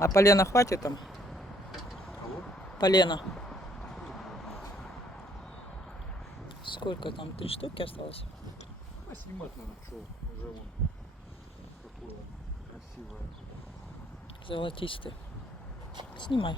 А полена хватит там? Кого? Полена. Сколько там? 3 штуки осталось? А снимать надо, что уже вон какое красивое. Золотистый. Снимай.